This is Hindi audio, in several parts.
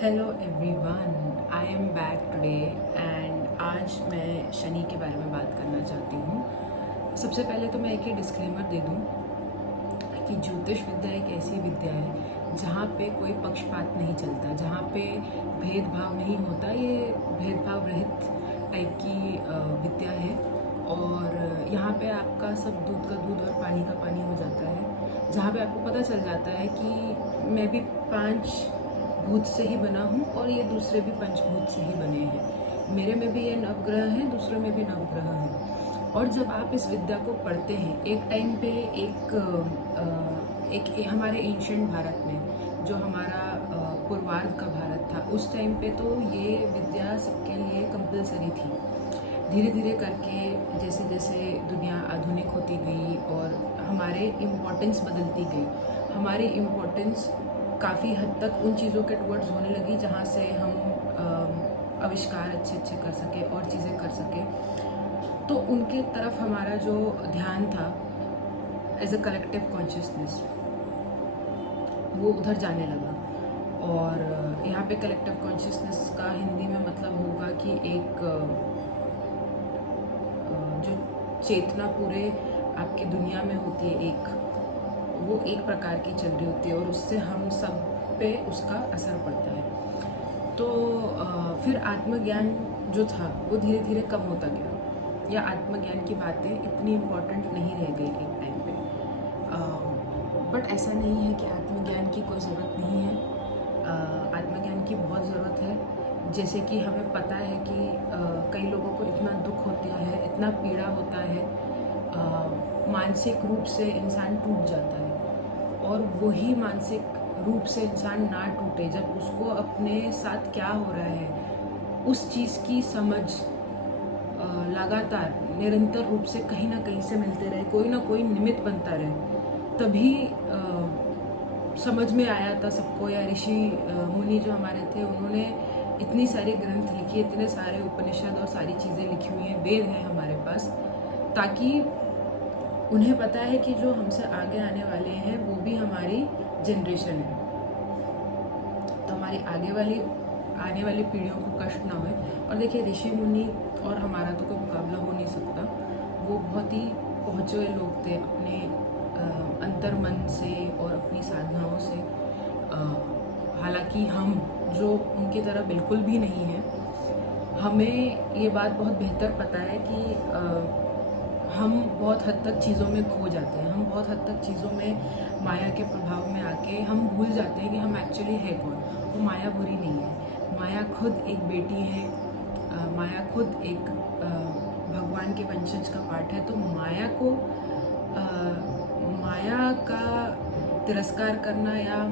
Hello everyone, I am back today and आज मैं शनि के बारे में बात करना चाहती हूँ। सबसे पहले तो मैं एक ही डिस्क्लेमर दे दूँ कि ज्योतिष विद्या एक ऐसी विद्या है जहाँ पे कोई पक्षपात नहीं चलता, जहाँ पे भेदभाव नहीं होता। ये भेदभाव रहित टाइप की विद्या है और यहाँ पे आपका सब दूध का दूध और पानी का पानी हो जाता है। जहाँ पे आपको पता चल जाता है कि मैं भी 5 भूत से ही बना हूँ और ये दूसरे भी पंचभूत से ही बने हैं। मेरे में भी ये नवग्रह हैं, दूसरे में भी नवग्रह हैं। और जब आप इस विद्या को पढ़ते हैं, एक टाइम पे एक हमारे एंशिएंट भारत में, जो हमारा पूर्वार्ध का भारत था, उस टाइम पे तो ये विद्या सबके लिए कंपलसरी थी। धीरे धीरे करके जैसे जैसे दुनिया आधुनिक होती गई और हमारे इम्पोर्टेंस बदलती गई, हमारी इम्पोर्टेंस काफ़ी हद तक उन चीज़ों के टुवर्ड्स होने लगी जहाँ से हम आविष्कार अच्छे अच्छे कर सके और चीज़ें कर सके। तो उनके तरफ हमारा जो ध्यान था एज अ कलेक्टिव कॉन्शियसनेस, वो उधर जाने लगा। और यहाँ पे कलेक्टिव कॉन्शियसनेस का हिंदी में मतलब होगा कि एक जो चेतना पूरे आपकी दुनिया में होती है, वो एक प्रकार की चल रही होती है और उससे हम सब पे उसका असर पड़ता है। तो फिर आत्मज्ञान जो था वो धीरे धीरे कम होता गया, या आत्मज्ञान की बातें इतनी इम्पोर्टेंट नहीं रह गई एक टाइम पे। बट ऐसा नहीं है कि आत्मज्ञान की कोई ज़रूरत नहीं है। आत्मज्ञान की बहुत ज़रूरत है। जैसे कि हमें पता है कि कई लोगों को इतना दुख होता है, इतना पीड़ा होता है, मानसिक रूप से इंसान टूट जाता है। और वही मानसिक रूप से इंसान ना टूटे जब उसको अपने साथ क्या हो रहा है उस चीज़ की समझ लगातार निरंतर रूप से कहीं ना कहीं से मिलते रहे, कोई ना कोई निमित्त बनता रहे, तभी समझ में आया था सबको। या ऋषि मुनि जो हमारे थे, उन्होंने इतनी सारी ग्रंथ लिखी, इतने सारे उपनिषद और सारी चीज़ें लिखी हुई हैं, वेद हैं हमारे पास, ताकि उन्हें पता है कि जो हमसे आगे आने वाले हैं वो भी हमारी जनरेशन है, तो हमारी आने वाली पीढ़ियों को कष्ट ना होए। और देखिए, ऋषि मुनि और हमारा तो कोई मुकाबला हो नहीं सकता। वो बहुत ही पहुँचे हुए लोग थे अपने अंतर मन से और अपनी साधनाओं से। हालांकि हम जो उनकी तरह बिल्कुल भी नहीं हैं, हमें ये बात बहुत बेहतर पता है कि हम बहुत हद तक चीज़ों में खो जाते हैं। हम बहुत हद तक चीज़ों में माया के प्रभाव में आके हम भूल जाते हैं कि हम एक्चुअली है कौन। वो माया बुरी नहीं है, माया खुद एक बेटी है, माया खुद एक भगवान के वंशज का पार्ट है। तो माया का तिरस्कार करना या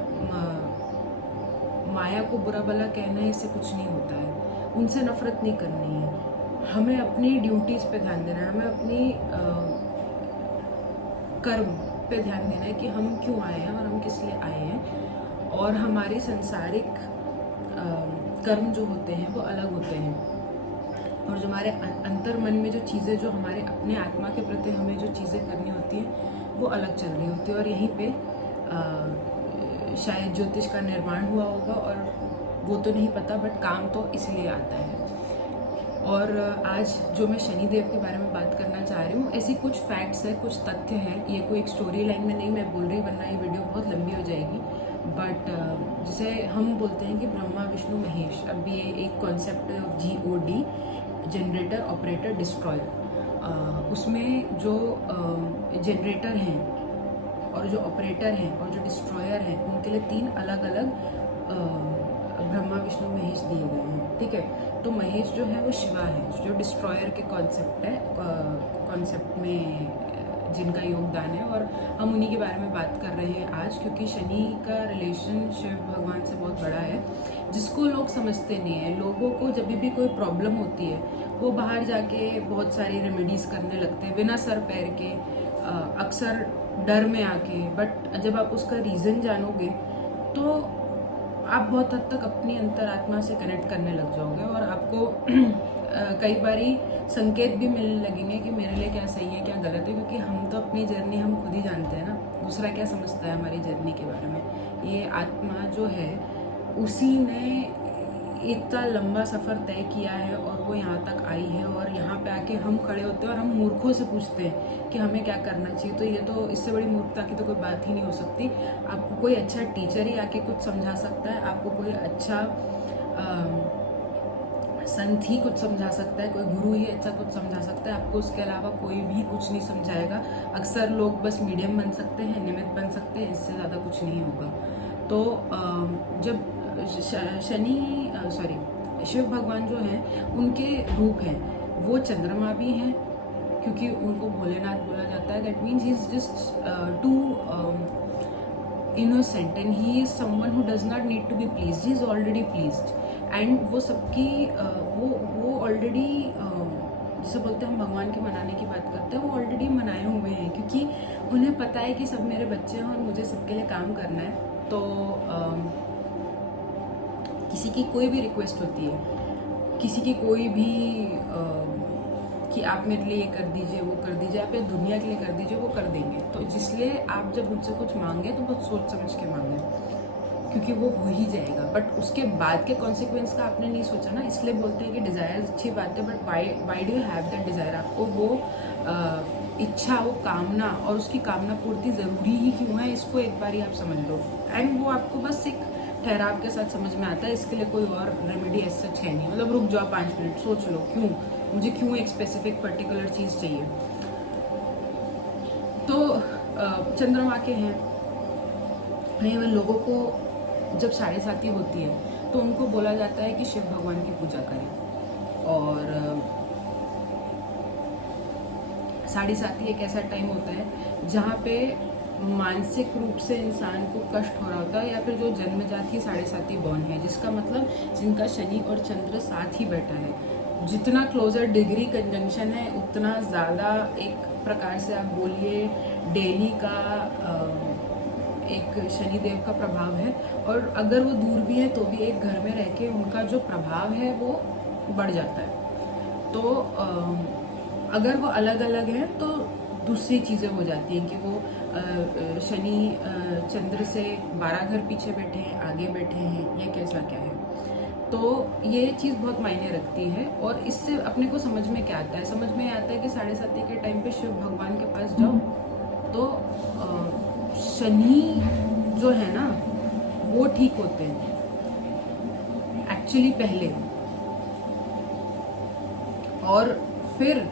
माया को बुरा भला कहना, इससे कुछ नहीं होता है। उनसे नफरत नहीं करनी है, हमें अपनी ड्यूटीज़ पे ध्यान देना है, हमें अपनी कर्म पे ध्यान देना है कि हम क्यों आए हैं और हम किस लिए आए हैं। और हमारी सांसारिक कर्म जो होते हैं वो अलग होते हैं, और जो हमारे अंतर मन में जो चीज़ें, जो हमारे अपने आत्मा के प्रति हमें जो चीज़ें करनी होती हैं, वो अलग चल रही होती है। और यहीं पे शायद ज्योतिष का निर्माण हुआ होगा, और वो तो नहीं पता, बट काम तो इसलिए आता है। और आज जो मैं शनिदेव के बारे में बात करना चाह रही हूँ, ऐसी कुछ फैक्ट्स है, कुछ तथ्य हैं। ये कोई एक स्टोरी लाइन में नहीं मैं बोल रही, वरना ये वीडियो बहुत लंबी हो जाएगी। बट जिसे हम बोलते हैं कि ब्रह्मा विष्णु महेश, अब ये एक कॉन्सेप्ट है of GOD, generator operator destroyer. उसमें जो जनरेटर हैं और जो ऑपरेटर हैं और जो डिस्ट्रॉयर हैं, उनके लिए 3 अलग अलग ब्रह्मा विष्णु महेश दिए गए हैं। ठीक है, तो महेश जो है वो शिवा है, जो डिस्ट्रॉयर के कॉन्सेप्ट में जिनका योगदान है। और हम उन्हीं के बारे में बात कर रहे हैं आज, क्योंकि शनि का रिलेशन शिव भगवान से बहुत बड़ा है, जिसको लोग समझते नहीं है। लोगों को जब भी कोई प्रॉब्लम होती है, वो बाहर जाके बहुत सारी रेमेडीज़ करने लगते हैं बिना सर पैर के, अक्सर डर में आके। बट जब आप उसका रीज़न जानोगे तो आप बहुत हद तक अपनी अंतरात्मा से कनेक्ट करने लग जाओगे, और आपको कई बारी संकेत भी मिलने लगेंगे कि मेरे लिए क्या सही है, क्या गलत है। क्योंकि हम तो अपनी जर्नी हम खुद ही जानते हैं ना, दूसरा क्या समझता है हमारी जर्नी के बारे में। ये आत्मा जो है उसी ने इतना लंबा सफ़र तय किया है और वो यहाँ तक आई है, और यहाँ पे आके हम खड़े होते हैं और हम मूर्खों से पूछते हैं कि हमें क्या करना चाहिए। तो ये तो इससे बड़ी मूर्खता की तो कोई बात ही नहीं हो सकती। आपको कोई अच्छा टीचर ही आके कुछ समझा सकता है, आपको कोई अच्छा संत ही कुछ समझा सकता है, कोई गुरु ही अच्छा कुछ समझा सकता है, आपको उसके अलावा कोई भी कुछ नहीं समझाएगा। अक्सर लोग बस मीडियम बन सकते हैं, निमित्त बन सकते हैं, इससे ज़्यादा कुछ नहीं होगा। तो जब शिव भगवान जो हैं उनके रूप हैं, वो चंद्रमा भी हैं, क्योंकि उनको भोलेनाथ बोला जाता है। That means he is just too innocent and he is someone who does not need to be pleased, he is already pleased। and वो सबकी वो ऑलरेडी जैसे बोलते हैं हम भगवान के मनाने की बात करते हैं, वो ऑलरेडी मनाए हुए हैं, क्योंकि उन्हें पता है कि सब मेरे बच्चे हैं और मुझे सबके लिए काम करना है। तो किसी की कोई भी रिक्वेस्ट होती है, किसी की कोई भी कि आप मेरे लिए ये कर दीजिए, वो कर दीजिए, आप ये दुनिया के लिए कर दीजिए, वो कर देंगे। तो जिसलिए आप जब उनसे कुछ मांगे तो बहुत सोच समझ के मांगे, क्योंकि वो हो ही जाएगा। बट उसके बाद के कॉन्सिक्वेंस का आपने नहीं सोचा ना, इसलिए बोलते हैं कि डिज़ायर अच्छी बात है, but why do you have that desire. आपको वो इच्छा, वो कामना और उसकी कामना पूर्ति ज़रूरी ही क्यों है, इसको एक बार ही आप समझ लो। एंड वो आपको बस एक ठहराव के साथ समझ में आता है, इसके लिए कोई और रेमेडी ऐसा है नहीं। मतलब रुक जाओ 5 मिनट, सोच लो क्यों मुझे क्यों एक स्पेसिफिक पर्टिकुलर चीज़ चाहिए। तो चंद्रमा के हैं वे लोगों को जब साढ़े साती होती है तो उनको बोला जाता है कि शिव भगवान की पूजा करें। और साढ़े साती एक ऐसा टाइम होता है जहाँ पे मानसिक रूप से इंसान को कष्ट हो रहा होता है, या फिर जो जन्मजात ही साढ़े साती बॉर्न है, जिसका मतलब जिनका शनि और चंद्र साथ ही बैठा है। जितना क्लोजर डिग्री कंजंक्शन है उतना ज़्यादा एक प्रकार से आप बोलिए डेली का एक शनिदेव का प्रभाव है। और अगर वो दूर भी है तो भी एक घर में रह के उनका जो प्रभाव है वो बढ़ जाता है। तो अगर वो अलग अलग हैं तो दूसरी चीज़ें हो जाती हैं कि वो शनि चंद्र से 12 घर पीछे बैठे हैं, आगे बैठे हैं, या कैसा क्या है। तो ये चीज़ बहुत मायने रखती है। और इससे अपने को समझ में क्या आता है, समझ में आता है कि साढ़े साती के टाइम पे शिव भगवान के पास जाओ तो शनि जो है ना वो ठीक होते हैं एक्चुअली पहले, और फिर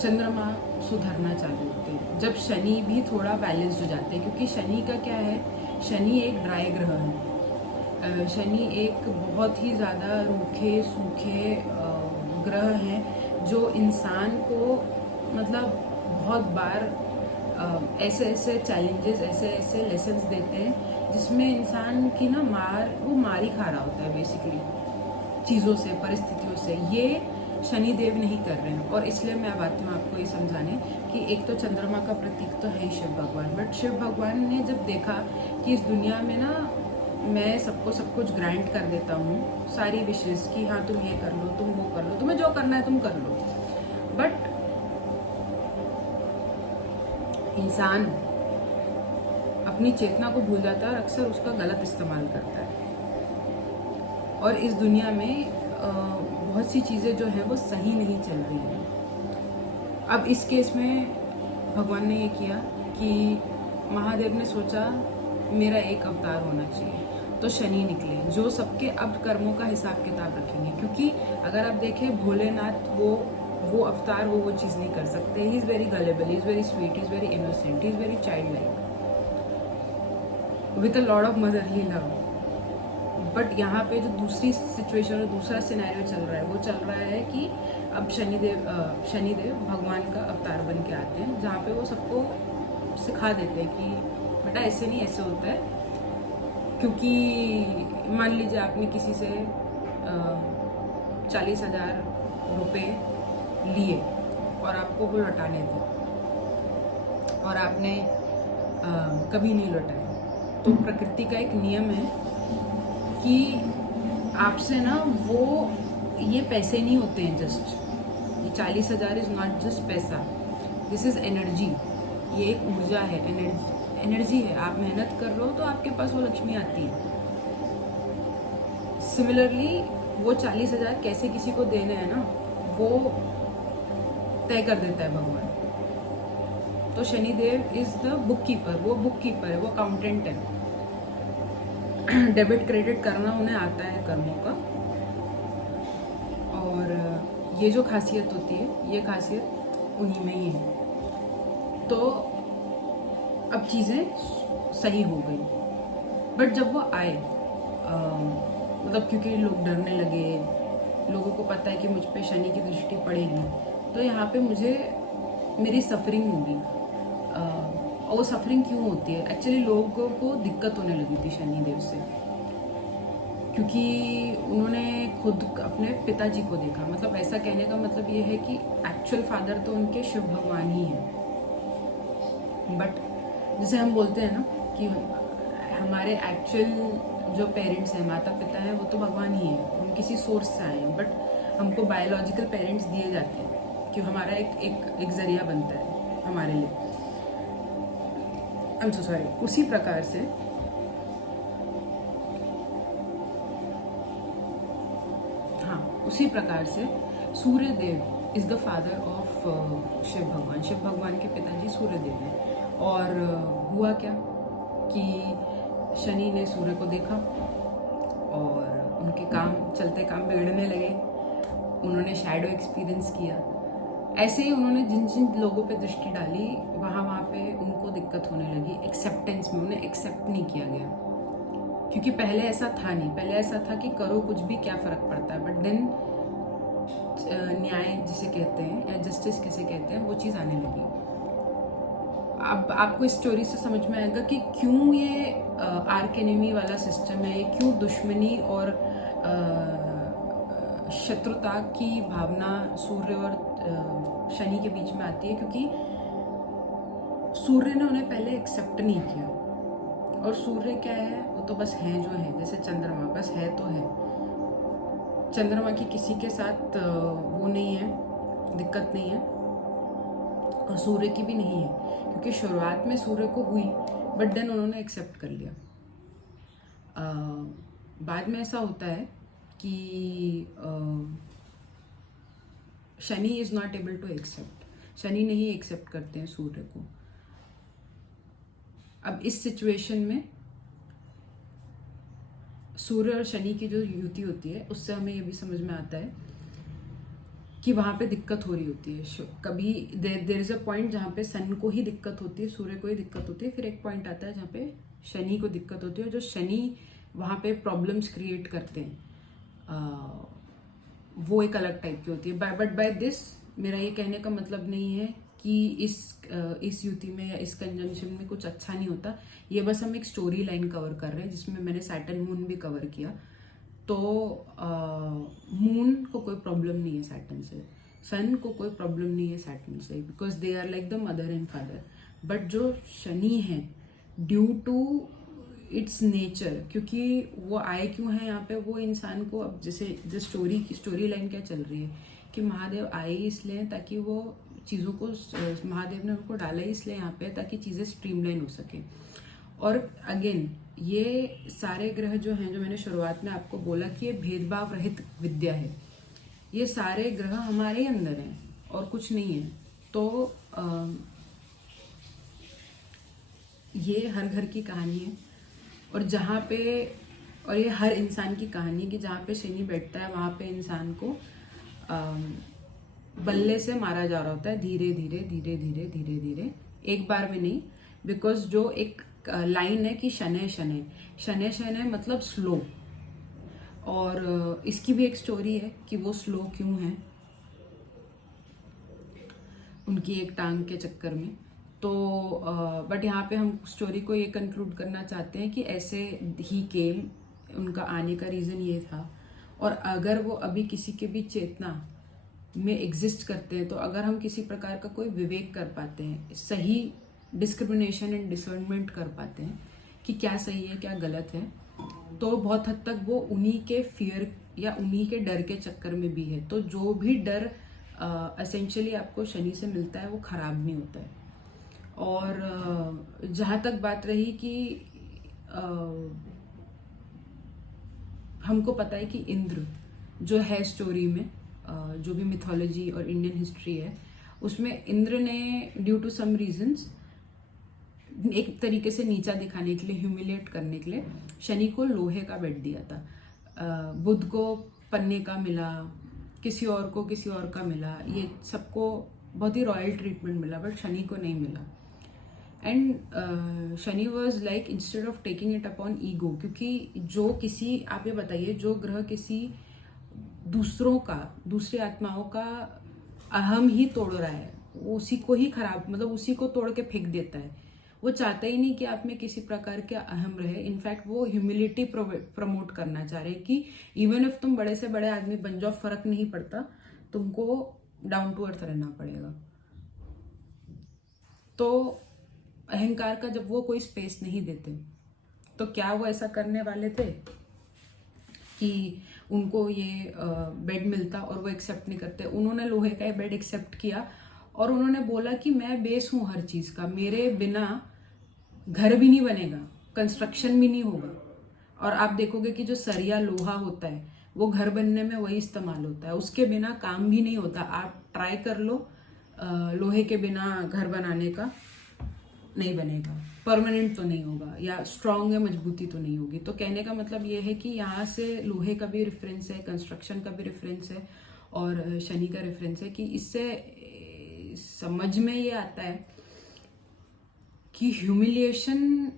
चंद्रमा सुधरना चालू होते हैं जब शनि भी थोड़ा बैलेंस हो जाते हैं। क्योंकि शनि का क्या है, शनि एक ड्राई ग्रह है, शनि एक बहुत ही ज़्यादा रूखे सूखे ग्रह हैं जो इंसान को मतलब बहुत बार ऐसे ऐसे चैलेंजेस, ऐसे ऐसे लेसन्स देते हैं जिसमें इंसान की ना मार ही खा रहा होता है बेसिकली चीज़ों से, परिस्थितियों से। ये शनिदेव नहीं कर रहे हैं। और इसलिए मैं अब आती हूँ आपको ये समझाने कि एक तो चंद्रमा का प्रतीक तो है ही शिव भगवान, बट शिव भगवान ने जब देखा कि इस दुनिया में ना मैं सबको सब कुछ ग्रांट कर देता हूँ, सारी विशेष की हाँ तुम ये कर लो, तुम वो कर लो, तुम्हें जो करना है तुम कर लो, बट इंसान अपनी चेतना को भूल जाता है और अक्सर उसका गलत इस्तेमाल करता है। और इस दुनिया में बहुत सी चीज़ें जो हैं वो सही नहीं चल रही हैं। अब इस केस में भगवान ने ये किया कि महादेव ने सोचा मेरा एक अवतार होना चाहिए, तो शनि निकले जो सबके अब कर्मों का हिसाब किताब रखेंगे। क्योंकि अगर आप देखें भोलेनाथ वो अवतार वो चीज़ नहीं कर सकते। He is very गलेबल, he is very sweet, he is very innocent, he is very child like with a lot of motherly love. But यहाँ पे जो दूसरी सिचुएशन और दूसरा सिनेरियो चल रहा है वो चल रहा है कि अब शनिदेव भगवान का अवतार बन के आते हैं, जहाँ पे वो सबको सिखा देते हैं कि बेटा ऐसे नहीं ऐसे होता है। क्योंकि मान लीजिए आपने किसी से 40,000 रुपये लिए और आपको वो लौटाने थे और आपने कभी नहीं लौटाए, तो प्रकृति का एक नियम है कि आपसे ना वो ये पैसे नहीं होते हैं, जस्ट ये 40,000 इज़ नॉट जस्ट पैसा, दिस इज़ एनर्जी। ये एक ऊर्जा है, एनर्जी है। आप मेहनत कर रहे हो तो आपके पास वो लक्ष्मी आती है। सिमिलरली वो 40,000 कैसे किसी को देने हैं ना, वो तय कर देता है भगवान। तो Shanidev is the book keeper, वो बुक कीपर है, वो अकाउंटेंट है। डेबिट क्रेडिट करना उन्हें आता है कर्मों का। और ये जो खासियत होती है, ये खासियत उन्हीं में ही है। तो अब चीज़ें सही हो गई। बट जब वो आए, मतलब क्योंकि लोग डरने लगे, लोगों को पता है कि मुझ पे शनि की दृष्टि पड़ेगी, तो यहाँ पे मुझे मेरी सफरिंग होगी। और वो सफरिंग क्यों होती है? एक्चुअली लोगों को दिक्कत होने लगी थी शनिदेव से, क्योंकि उन्होंने खुद अपने पिताजी को देखा। मतलब ऐसा कहने का मतलब ये है कि एक्चुअल फादर तो उनके शिव भगवान ही हैं, बट जैसे हम बोलते हैं ना कि हमारे एक्चुअल जो पेरेंट्स हैं, माता पिता हैं, वो तो भगवान ही हैं, हम किसी सोर्स से आए हैं, बट हमको बायोलॉजिकल पेरेंट्स दिए जाते हैं कि हमारा एक जरिया बनता है हमारे लिए। I am so sorry. उसी प्रकार से Surya Dev is the father of Shiv Bhagwan. Shiv भगवान के पिताजी सूर्य देव हैं। और हुआ क्या कि शनि ने सूर्य को देखा और उनके काम चलते काम बिगड़ने लगे। उन्होंने शैडो एक्सपीरियंस किया। ऐसे ही उन्होंने जिन जिन लोगों पे दृष्टि डाली, वहाँ पे उनको दिक्कत होने लगी एक्सेप्टेंस में। उन्हें एक्सेप्ट नहीं किया गया, क्योंकि पहले ऐसा था नहीं। पहले ऐसा था कि करो कुछ भी, क्या फ़र्क पड़ता है। बट देन न्याय जिसे कहते हैं या जस्टिस किसे कहते हैं, वो चीज़ आने लगी। अब आपको इस स्टोरी से समझ में आएगा कि क्यों ये आर्क एनिमी वाला सिस्टम है, ये क्यों दुश्मनी और शत्रुता की भावना सूर्य और शनि के बीच में आती है। क्योंकि सूर्य ने उन्हें पहले एक्सेप्ट नहीं किया। और सूर्य क्या है? वो तो बस है जो है, जैसे चंद्रमा बस है तो है। चंद्रमा की किसी के साथ वो नहीं है, दिक्कत नहीं है, और सूर्य की भी नहीं है, क्योंकि शुरुआत में सूर्य को हुई, बट देन उन्होंने एक्सेप्ट कर लिया। बाद में ऐसा होता है कि Shani is not able to accept. Shani नहीं एक्सेप्ट करते हैं सूर्य को। अब इस सिचुएशन में सूर्य और शनि की जो युति होती है, उससे हमें ये भी समझ में आता है कि वहाँ पे दिक्कत हो रही होती है। कभी देयर इज अ पॉइंट जहाँ पे सन को ही दिक्कत होती है, सूर्य को ही दिक्कत होती है। फिर एक पॉइंट आता है जहाँ पे शनि को दिक्कत होती है। जो शनि वहाँ पे प्रॉब्लम्स क्रिएट करते हैं, वो एक अलग टाइप की होती है। बट बाय दिस मेरा ये कहने का मतलब नहीं है कि इस युति में या इस कंजंक्शन में कुछ अच्छा नहीं होता। ये बस हम एक स्टोरी लाइन कवर कर रहे हैं, जिसमें मैंने सैटर्न मून भी कवर किया। तो मून को कोई प्रॉब्लम नहीं है सैटर्न से, सन को कोई प्रॉब्लम नहीं है सैटर्न से, because they are like the mother and father. But जो शनि है, ड्यू टू इट्स नेचर, क्योंकि वो आए क्यों है यहाँ पे, वो इंसान को, अब जैसे जो स्टोरी लाइन क्या चल रही है कि महादेव आए इसलिए ताकि वो चीज़ों को, महादेव ने उनको डाला ही इसलिए यहाँ पे ताकि चीज़ें स्ट्रीमलाइन हो सके। और अगेन ये सारे ग्रह जो हैं, जो मैंने शुरुआत में आपको बोला कि ये भेदभाव रहित विद्या है, ये सारे ग्रह हमारे अंदर हैं और कुछ नहीं है। तो ये हर घर की कहानी है, और जहाँ पे, और ये हर इंसान की कहानी है कि जहाँ पे शनि बैठता है, वहाँ पे इंसान को बल्ले से मारा जा रहा होता है, धीरे धीरे धीरे धीरे धीरे धीरे, एक बार में नहीं। बिकॉज जो एक लाइन है कि शनै शनै, शनै शनै मतलब स्लो। और इसकी भी एक स्टोरी है कि वो स्लो क्यों है उनकी एक टांग के चक्कर में। तो बट यहाँ पे हम स्टोरी को ये कंक्लूड करना चाहते हैं कि ऐसे ही केम, उनका आने का रीज़न ये था। और अगर वो अभी किसी के भी चेतना में एग्जिस्ट करते हैं, तो अगर हम किसी प्रकार का कोई विवेक कर पाते हैं, सही डिस्क्रिमिनेशन एंड डिसर्नमेंट कर पाते हैं कि क्या सही है क्या गलत है, तो बहुत हद तक वो उन्हीं के फियर या उन्हीं के डर के चक्कर में भी है। तो जो भी डर एसेंशियली आपको शनि से मिलता है, वो खराब नहीं होता है। और जहाँ तक बात रही कि हमको पता है कि इंद्र जो है स्टोरी में, जो भी मिथोलॉजी और इंडियन हिस्ट्री है उसमें, इंद्र ने ड्यू टू सम रीजंस एक तरीके से नीचा दिखाने के लिए, ह्यूमिलेट करने के लिए शनि को लोहे का बेड दिया था। बुध को पन्ने का मिला, किसी और को किसी और का मिला, ये सबको बहुत ही रॉयल ट्रीटमेंट मिला, बट शनि को नहीं मिला। And Shani was like instead of taking it upon ego, क्योंकि जो किसी, आप ये बताइए, जो ग्रह किसी दूसरों का, दूसरी आत्माओं का अहम ही तोड़ रहा है, वो उसी को ही खराब, मतलब उसी को तोड़ के फेंक देता है। वो चाहता ही नहीं कि आप में किसी प्रकार के अहम रहे। इनफैक्ट वो ह्यूमिलिटी प्रमोट करना चाह रहे हैं कि इवन इफ तुम बड़े से बड़े आदमी बन जाओ, फर्क नहीं पड़ता, तुमको डाउन टू अर्थ रहना पड़ेगा। तो अहंकार का जब वो कोई स्पेस नहीं देते, तो क्या वो ऐसा करने वाले थे कि उनको ये बेड मिलता और वो एक्सेप्ट नहीं करते? उन्होंने लोहे का बेड एक्सेप्ट किया और उन्होंने बोला कि मैं बेस हूँ हर चीज़ का, मेरे बिना घर भी नहीं बनेगा, कंस्ट्रक्शन भी नहीं होगा। और आप देखोगे कि जो सरिया लोहा होता है वो घर बनने में वही इस्तेमाल होता है, उसके बिना काम भी नहीं होता। आप ट्राई कर लो लोहे के बिना घर बनाने का, नहीं बनेगा, परमानेंट तो नहीं होगा, या स्ट्रांग या मजबूती तो नहीं होगी। तो कहने का मतलब ये है कि यहाँ से लोहे का भी रेफरेंस है, कंस्ट्रक्शन का भी रेफरेंस है और शनि का रेफरेंस है, कि इससे समझ में ये आता है कि ह्यूमिलिएशन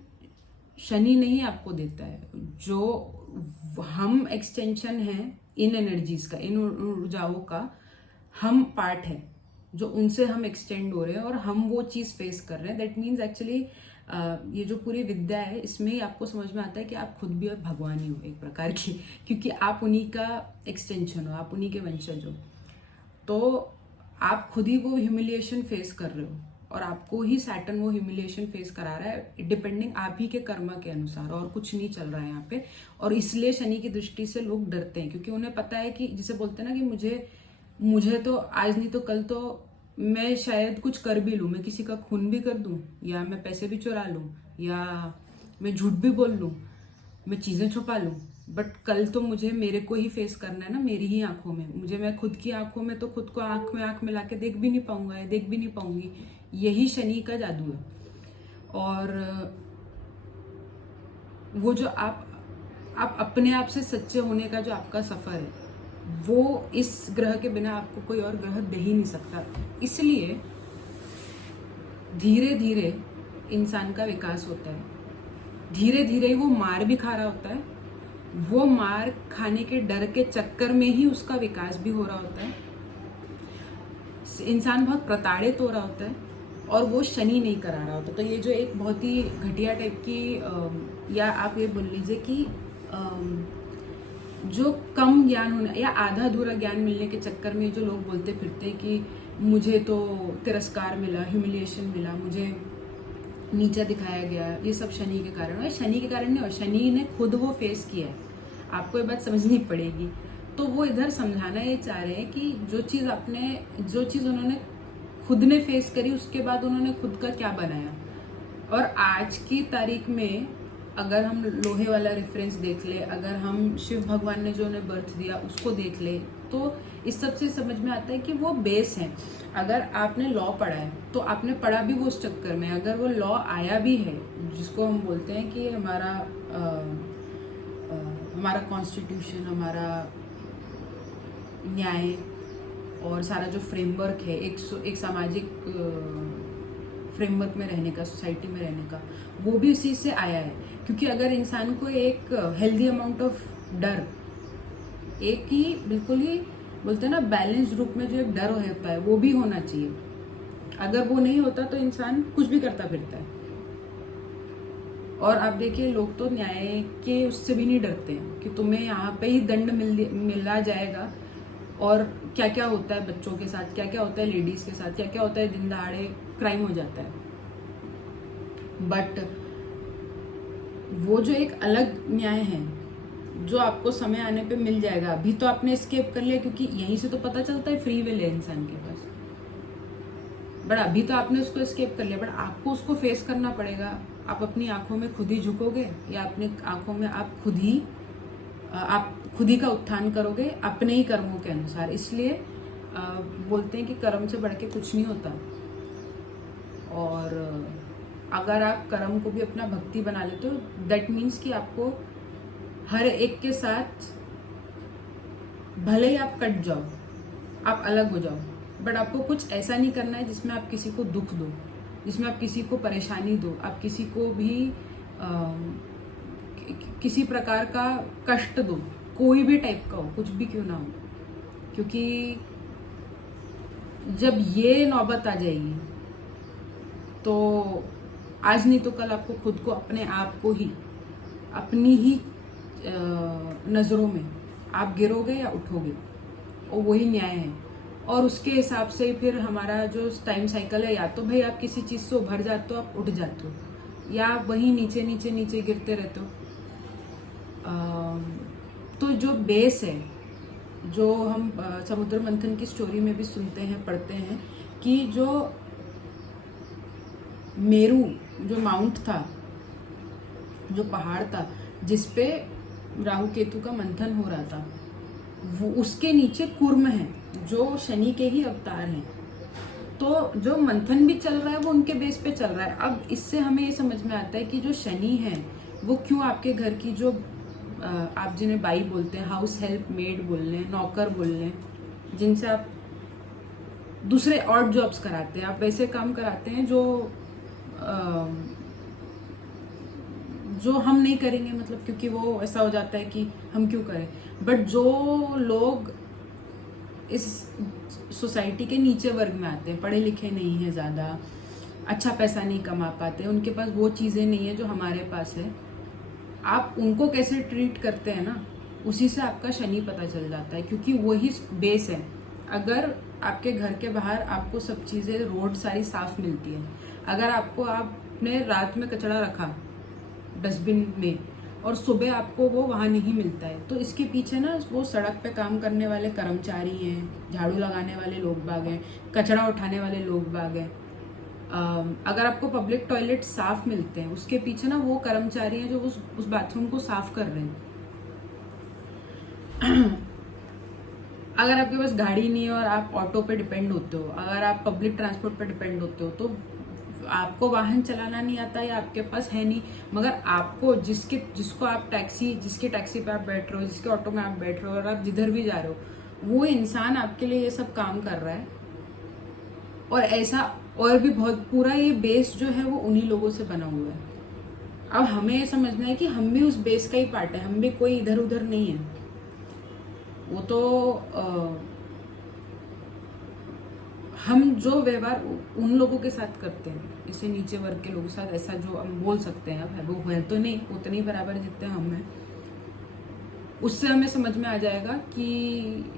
शनि नहीं आपको देता है, जो हम एक्सटेंशन है इन एनर्जीज का, इन ऊर्जाओं का हम पार्ट है, जो उनसे हम एक्सटेंड हो रहे हैं और हम वो चीज़ फेस कर रहे हैं। दैट मीन्स एक्चुअली ये जो पूरी विद्या है, इसमें ही आपको समझ में आता है कि आप खुद भी अब भगवान ही हो एक प्रकार की, क्योंकि आप उन्हीं का एक्सटेंशन हो, आप उन्हीं के वंशज हो। तो आप खुद ही वो ह्यूमिलिएशन फेस कर रहे हो और आपको ही सैटर्न वो ह्यूमिलिएशन फेस करा रहा है, डिपेंडिंग आप ही के कर्मा के अनुसार, और कुछ नहीं चल रहा है यहाँ पे। और इसलिए शनि की दृष्टि से लोग डरते हैं, क्योंकि उन्हें पता है कि, जिसे बोलते हैं ना कि मुझे तो आज नहीं तो कल तो मैं शायद कुछ कर भी लूँ, मैं किसी का खून भी कर दूँ, या मैं पैसे भी चुरा लूँ, या मैं झूठ भी बोल लूँ, मैं चीज़ें छुपा लूँ, बट कल तो मुझे मेरे को ही फेस करना है ना, मेरी ही आंखों में। मैं खुद की आंखों में तो खुद को आंख में आंख मिला के देख भी नहीं पाऊंगा, या देख भी नहीं पाऊंगी। यही शनि का जादू है। और वो जो आप अपने आप से सच्चे होने का जो आपका सफर है, वो इस ग्रह के बिना आपको कोई और ग्रह दे ही नहीं सकता। इसलिए धीरे धीरे इंसान का विकास होता है, धीरे धीरे वो मार भी खा रहा होता है, वो मार खाने के डर के चक्कर में ही उसका विकास भी हो रहा होता है। इंसान बहुत प्रताड़ित हो रहा होता है और वो शनि नहीं करा रहा होता। तो ये जो एक बहुत ही घटिया टाइप की, या आप ये बोल लीजिए कि जो कम ज्ञान होना या आधा अधूरा ज्ञान मिलने के चक्कर में जो लोग बोलते फिरते हैं कि मुझे तो तिरस्कार मिला, ह्यूमिलिएशन मिला, मुझे नीचा दिखाया गया, ये सब शनि के कारण है। शनि के कारण नहीं, और शनि ने खुद वो फेस किया है, आपको ये बात समझनी पड़ेगी। तो वो इधर समझाना ये चाह रहे हैं कि जो चीज़ उन्होंने खुद ने फेस करी, उसके बाद उन्होंने खुद का क्या बनाया। और आज की तारीख में अगर हम लोहे वाला रेफरेंस देख ले, अगर हम शिव भगवान ने जो उन्हें बर्थ दिया उसको देख ले, तो इस सब से समझ में आता है कि वो बेस है। अगर आपने लॉ पढ़ा है तो आपने पढ़ा भी वो उस चक्कर में, अगर वो लॉ आया भी है, जिसको हम बोलते हैं कि हमारा कॉन्स्टिट्यूशन, हमारा न्याय और सारा जो फ्रेमवर्क है, एक सामाजिक फ्रेमवर्क में रहने का, सोसाइटी में रहने का, वो भी उसी से आया है। क्योंकि अगर इंसान को एक हेल्दी अमाउंट ऑफ डर, एक ही बिल्कुल ही बोलते हैं ना बैलेंस रूप में जो एक डर होता है, वो भी होना चाहिए। अगर वो नहीं होता तो इंसान कुछ भी करता फिरता है। और आप देखिए, लोग तो न्याय के उससे भी नहीं डरते हैं कि तुम्हें यहाँ पे ही दंड मिला जाएगा। और क्या क्या होता है बच्चों के साथ, क्या क्या होता है लेडीज के साथ, क्या क्या होता है, दिन दहाड़े क्राइम हो जाता है। बट वो जो एक अलग न्याय है जो आपको समय आने पे मिल जाएगा, अभी तो आपने एस्केप कर लिया, क्योंकि यहीं से तो पता चलता है फ्री विल है इंसान के पास। बट अभी तो आपने उसको एस्केप कर लिया, बट आपको उसको फेस करना पड़ेगा। आप अपनी आंखों में खुद ही झुकोगे, या अपनी आंखों में आप खुद ही आप खुद ही का उत्थान करोगे अपने ही कर्मों के अनुसार। इसलिए बोलते हैं कि कर्म से बढ़ के कुछ नहीं होता। और अगर आप कर्म को भी अपना भक्ति बना लेते हो, दैट मीन्स कि आपको हर एक के साथ भले ही आप कट जाओ, आप अलग हो जाओ, बट आपको कुछ ऐसा नहीं करना है जिसमें आप किसी को दुख दो, जिसमें आप किसी को परेशानी दो, आप किसी को भी किसी प्रकार का कष्ट दो, कोई भी टाइप का हो, कुछ भी क्यों ना हो। क्योंकि जब ये नौबत आ जाएगी तो आज नहीं तो कल आपको खुद को, अपने आप को ही, अपनी ही नज़रों में आप गिरोगे या उठोगे, और वही न्याय है। और उसके हिसाब से फिर हमारा जो टाइम साइकिल है, या तो भाई आप किसी चीज़ से उभर जाते हो, आप उठ जाते हो, या आप वही नीचे नीचे नीचे गिरते रहते हो। तो जो बेस है, जो हम समुद्र मंथन की स्टोरी में भी सुनते हैं, पढ़ते हैं, कि जो मेरू, जो माउंट था, जो पहाड़ था जिसपे राहु केतु का मंथन हो रहा था, वो उसके नीचे कूर्म है जो शनि के ही अवतार हैं। तो जो मंथन भी चल रहा है वो उनके बेस पे चल रहा है। अब इससे हमें ये समझ में आता है कि जो शनि है वो क्यों आपके घर की, जो आप जिन्हें बाई बोलते हैं, हाउस हेल्प मेड बोल लें, नौकर बोल लें, जिनसे आप दूसरे ऑड जॉब्स कराते हैं, आप वैसे काम कराते हैं जो हम नहीं करेंगे, मतलब क्योंकि वो ऐसा हो जाता है कि हम क्यों करें। बट जो लोग इस सोसाइटी के नीचे वर्ग में आते हैं, पढ़े लिखे नहीं है, ज़्यादा अच्छा पैसा नहीं कमा पाते, उनके पास वो चीज़ें नहीं है जो हमारे पास है, आप उनको कैसे ट्रीट करते हैं ना, उसी से आपका शनि पता चल जाता है। क्योंकि वही बेस है। अगर आपके घर के बाहर आपको सब चीज़ें, रोड सारी साफ मिलती है, अगर आपने रात में कचरा रखा डस्टबिन में और सुबह आपको वो वहाँ नहीं मिलता है, तो इसके पीछे ना वो सड़क पे काम करने वाले कर्मचारी हैं, झाड़ू लगाने वाले लोग बाग हैं, कचरा उठाने वाले लोग बाग हैं। अगर आपको पब्लिक टॉयलेट साफ मिलते हैं, उसके पीछे ना वो कर्मचारी हैं जो उस बाथरूम को साफ कर रहे हैं। अगर आपके पास गाड़ी नहीं है और आप ऑटो पे डिपेंड होते हो, अगर आप पब्लिक ट्रांसपोर्ट पे डिपेंड होते हो, तो आपको वाहन चलाना नहीं आता या आपके पास है नहीं, मगर आपको जिसके टैक्सी पे आप बैठ रहे हो, जिसके ऑटो में आप बैठ रहे हो, और आप जिधर भी जा रहे हो, वो इंसान आपके लिए ये सब काम कर रहा है। और ऐसा और भी बहुत, पूरा ये बेस जो है वो उन्हीं लोगों से बना हुआ है। अब हमें ये समझना है कि हम भी उस बेस का ही पार्ट है, हम भी कोई इधर उधर नहीं है। वो तो हम जो व्यवहार उन लोगों के साथ करते हैं, जैसे नीचे वर्ग के लोगों के साथ, ऐसा जो हम बोल सकते हैं, अब वो है तो नहीं उतने ही बराबर जितने हम हैं, उससे हमें समझ में आ जाएगा कि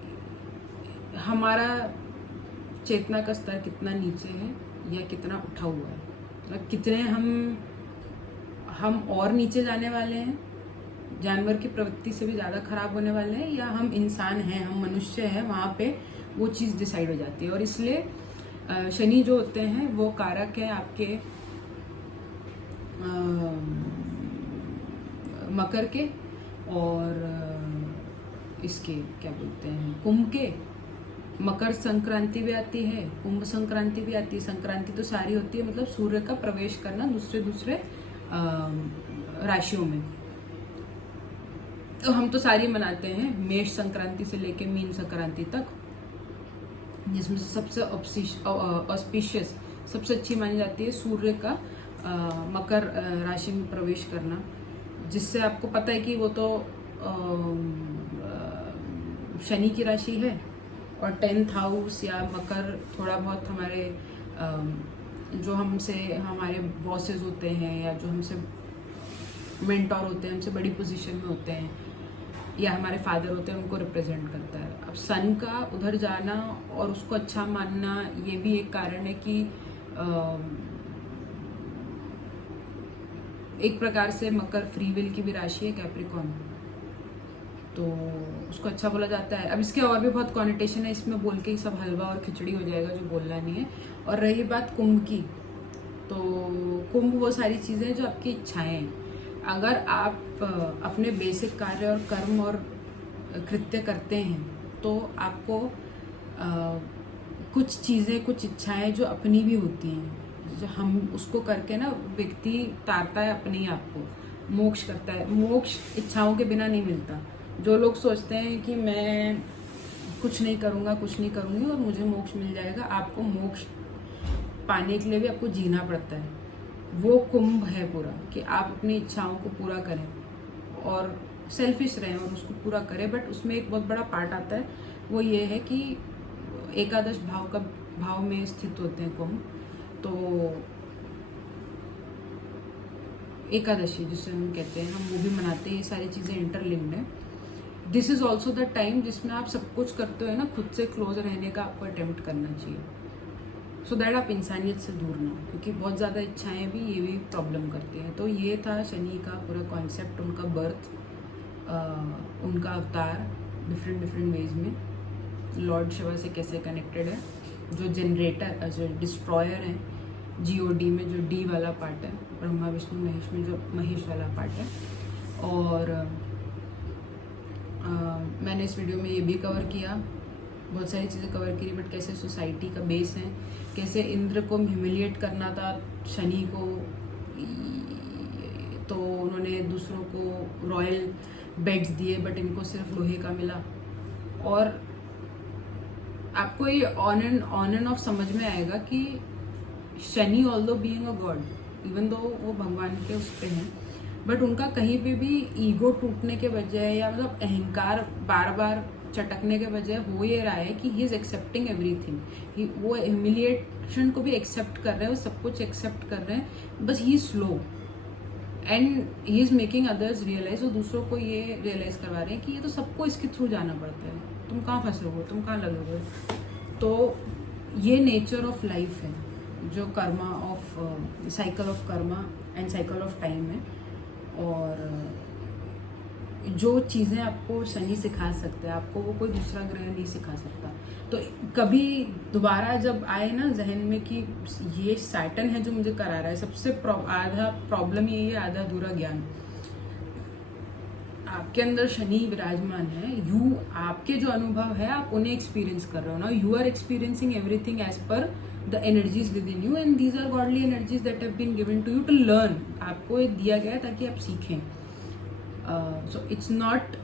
हमारा चेतना का स्तर कितना नीचे है या कितना उठा हुआ है, मतलब कितने हम और नीचे जाने वाले हैं, जानवर की प्रवृत्ति से भी ज़्यादा खराब होने वाले हैं, या हम इंसान हैं, हम मनुष्य हैं, वहाँ पे वो चीज़ डिसाइड हो जाती है। और इसलिए शनि जो होते हैं वो कारक है आपके मकर के, और इसके क्या बोलते हैं, कुंभ के। मकर संक्रांति भी आती है, कुंभ संक्रांति भी आती है। संक्रांति तो सारी होती है, मतलब सूर्य का प्रवेश करना दूसरे राशियों में। तो हम तो सारी मनाते हैं, मेष संक्रांति से लेके मीन संक्रांति तक, जिसमें से सबसे ऑस्पिशियस, सबसे अच्छी मानी जाती है सूर्य का मकर राशि में प्रवेश करना, जिससे आपको पता है कि वो तो शनि की राशि है, और 10th हाउस या मकर थोड़ा बहुत हमारे जो हमारे बॉसेस होते हैं, या जो हमसे मेंटोर होते हैं, हमसे बड़ी पोजीशन में होते हैं, या हमारे फादर होते हैं, उनको रिप्रेजेंट करता है। अब सन का उधर जाना और उसको अच्छा मानना, ये भी एक कारण है कि एक प्रकार से मकर फ्री विल की भी राशि है, कैप्रिकॉर्न, तो उसको अच्छा बोला जाता है। अब इसके और भी बहुत कॉनिटेशन है, इसमें बोल के ही सब हलवा और खिचड़ी हो जाएगा, जो बोलना नहीं है। और रही बात कुंभ की, तो कुंभ वो सारी चीज़ें जो आपकी इच्छाएं हैं। अगर आप अपने बेसिक कार्य और कर्म और कृत्य करते हैं तो आपको कुछ चीज़ें, कुछ इच्छाएं जो अपनी भी होती हैं, जो हम उसको करके ना व्यक्ति तारता है अपने ही आप को, मोक्ष करता है। मोक्ष इच्छाओं के बिना नहीं मिलता। जो लोग सोचते हैं कि मैं कुछ नहीं करूँगा, कुछ नहीं करूँगी और मुझे मोक्ष मिल जाएगा, आपको मोक्ष पाने के लिए भी आपको जीना पड़ता है। वो कुंभ है पूरा कि आप अपनी इच्छाओं को पूरा करें और सेल्फिश रहें और उसको पूरा करें। बट उसमें एक बहुत बड़ा पार्ट आता है, वो ये है कि एकादश भाव में स्थित होते हैं कुंभ, तो एकादशी जिसे हम कहते हैं, हम वो भी मनाते हैं। ये सारी चीज़ें इंटरलिंक्ड हैं। This is also the time जिसमें आप सब कुछ करते हो ना, खुद से क्लोज रहने का आपको अटेम्प्ट करना चाहिए, सो दैट आप इंसानियत से दूर ना हो, क्योंकि बहुत ज़्यादा इच्छाएं भी ये भी प्रॉब्लम करती हैं। तो ये था शनि का पूरा कॉन्सेप्ट, उनका बर्थ, उनका अवतार डिफरेंट वेज में लॉर्ड शिवा से कैसे कनेक्टेड है, जो जनरेटर, जो डिस्ट्रॉयर हैं GOD में, जो D वाला पार्ट है, ब्रह्मा विष्णु महेश में जो महेश वाला पार्ट है। और मैंने इस वीडियो में ये भी कवर किया, बहुत सारी चीज़ें कवर की, बट कैसे सोसाइटी का बेस है, कैसे इंद्र को ह्यूमिलिएट करना था शनि को, तो उन्होंने दूसरों को रॉयल बेड्स दिए बट इनको सिर्फ लोहे का मिला। और आपको ये ऑन एंड ऑफ समझ में आएगा कि Shani although being a God, even though वो भगवान के उस पे हैं, बट उनका कहीं पे भी ईगो टूटने के बजाय या मतलब अहंकार बार बार चटकने के बजाय हो ये रहा है कि ही इज एक्सेप्टिंग एवरीथिंग। वो ह्यूमिलिएशन को भी एक्सेप्ट कर रहे हैं, वो सब कुछ एक्सेप्ट कर रहे हैं, बस he slow and he is making others realise. वो दूसरों को ये रियलाइज करवा रहे हैं कि ये तो सबको इसके थ्रू जाना पड़ता है, तुम कहाँ फंसे हो, तुम कहाँ लगे हुए। तो ये नेचर ऑफ लाइफ है, जो Karma of cycle of Karma and cycle of time है। और जो चीज़ें आपको शनि सिखा सकते हैं, आपको वो कोई दूसरा ग्रह नहीं सिखा सकता। तो कभी दोबारा जब आए ना जहन में कि ये सैटर्न है जो मुझे करा रहा है, सबसे आधा प्रॉब्लम यही है, आधा अधूरा ज्ञान। आपके अंदर शनि विराजमान है, आपके जो अनुभव है आप उन्हें एक्सपीरियंस कर रहे हो ना, you are experiencing everything as per the energies within you and these are godly energies that have been given to you to learn. आपको ये दिया गया है ताकि आप सीखें। So it's not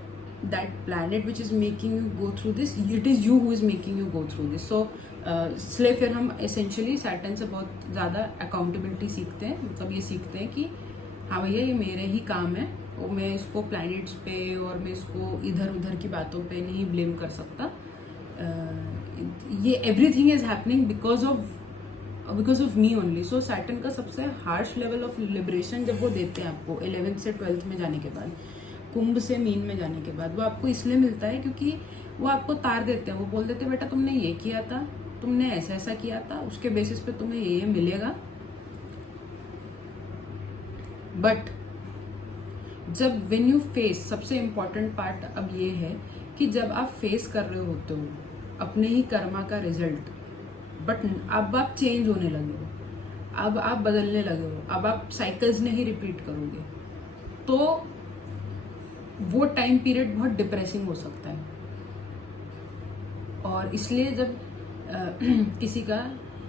that planet which is making you go through this, it is you who is making you go through this. So इसलिए फिर हम essentially सैटर्न से बहुत ज़्यादा अकाउंटेबिलिटी सीखते हैं, मतलब ये सीखते हैं कि हाँ भैया ये मेरे ही काम है, और मैं इसको प्लैनेट्स पे और मैं इसको इधर उधर की बातों पे नहीं ब्लेम कर सकता। ये everything is happening because of me only. So Saturn का सबसे हार्श लेवल ऑफ लिबरेशन जब वो देते हैं आपको 11th से 12th में जाने के बाद, कुंभ से मीन में जाने के बाद, वो आपको इसलिए मिलता है क्योंकि वो आपको तार देते हैं। वो बोल देते हैं बेटा तुमने ये किया था, तुमने ऐसा किया था, उसके बेसिस पे तुम्हें ये मिलेगा। बट जब व्हेन यू फेस, सबसे इम्पॉर्टेंट पार्ट अब ये है कि जब आप फेस कर रहे होते हो अपने ही कर्मा का रिजल्ट, बट अब आप चेंज होने लगे हो, अब आप बदलने लगे हो, अब आप साइकिल्स नहीं रिपीट करोगे, तो वो टाइम पीरियड बहुत डिप्रेसिंग हो सकता है। और इसलिए जब किसी का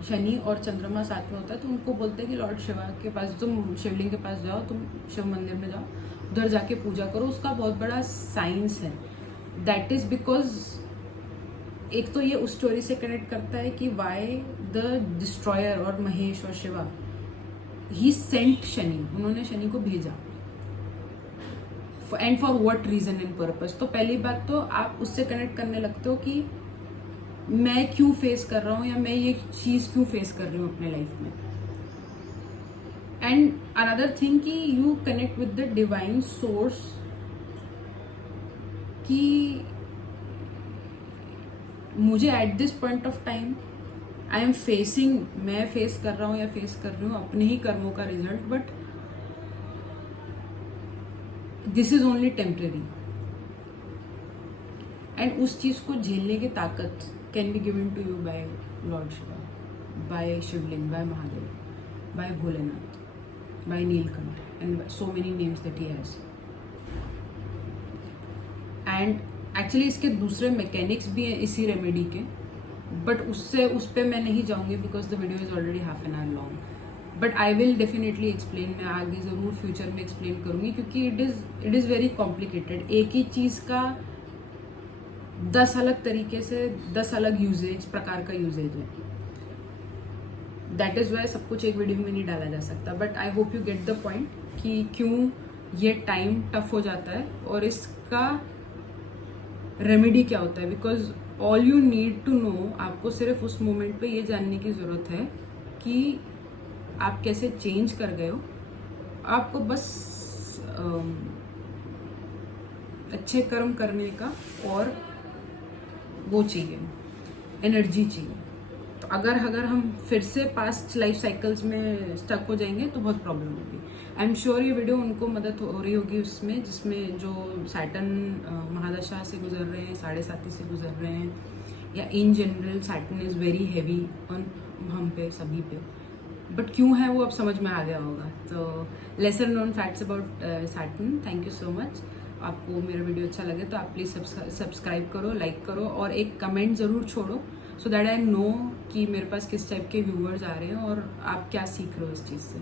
शनि और चंद्रमा साथ में होता है तो उनको बोलते हैं कि लॉर्ड शिवा के पास, तुम शिवलिंग के पास जाओ, तुम शिव मंदिर में जाओ, उधर जाके पूजा करो। उसका बहुत बड़ा साइंस है। दैट इज बिकॉज एक तो ये उस स्टोरी से कनेक्ट करता है कि वाई द डिस्ट्रॉयर और महेश और शिवा, ही सेंट शनि, उन्होंने शनि को भेजा, and for what reason and purpose. तो पहली बात तो आप उससे कनेक्ट करने लगते हो कि मैं क्यों फेस कर रहा हूँ, या मैं ये चीज क्यों फेस कर रही हूँ अपने लाइफ में। एंड अनदर थिंग कि you connect with the divine source, कि मुझे at this point of time I am facing, मैं फेस कर रहा हूँ या फेस कर रही हूँ अपने ही कर्मों का result, but this is only temporary. And उस चीज को झेलने की ताकत can be given to you by lord Shiva, by Shivling, by Mahadev, by Bholenath, by Neelkanth, and so many names that he has. And actually इसके दूसरे मैकेनिक्स भी हैं इसी रेमेडी के, बट उस पर मैं नहीं जाऊँगी because the video is already half an hour long. But I will definitely explain, मैं आगे ज़रूर फ्यूचर में एक्सप्लेन करूँगी क्योंकि इट इज़ वेरी कॉम्प्लिकेटेड. एक ही चीज़ का 10 अलग तरीके से 10 अलग यूजेज प्रकार का यूजेज है. दैट इज़ वाई सब कुछ एक वीडियो में नहीं डाला जा सकता. But I hope you get the point कि क्यों ये टाइम टफ हो जाता है और इसका रेमेडी क्या होता है. Because all you need to know, आपको सिर्फ उस मोमेंट पे ये जानने की ज़रूरत है कि आप कैसे चेंज कर गए हो. आपको बस अच्छे कर्म करने का और वो चाहिए, एनर्जी चाहिए. तो अगर हम फिर से पास्ट लाइफ साइकिल्स में स्टक हो जाएंगे तो बहुत प्रॉब्लम होगी. आई एम श्योर ये वीडियो उनको मदद हो रही होगी उसमें जिसमें जो सैटर्न महादशा से गुजर रहे हैं, 7.5 से गुजर रहे हैं, या in general Saturn is very heavy on हम पे, सभी पे. बट क्यों है वो अब समझ में आ गया होगा. तो lesser known facts about Saturn. Thank you so much. आपको मेरा वीडियो अच्छा लगे तो आप प्लीज़ सब्सक्राइब करो, लाइक करो और एक कमेंट ज़रूर छोड़ो सो दैट आई नो कि मेरे पास किस टाइप के व्यूअर्स आ रहे हैं और आप क्या सीख रहे हो इस चीज़ से.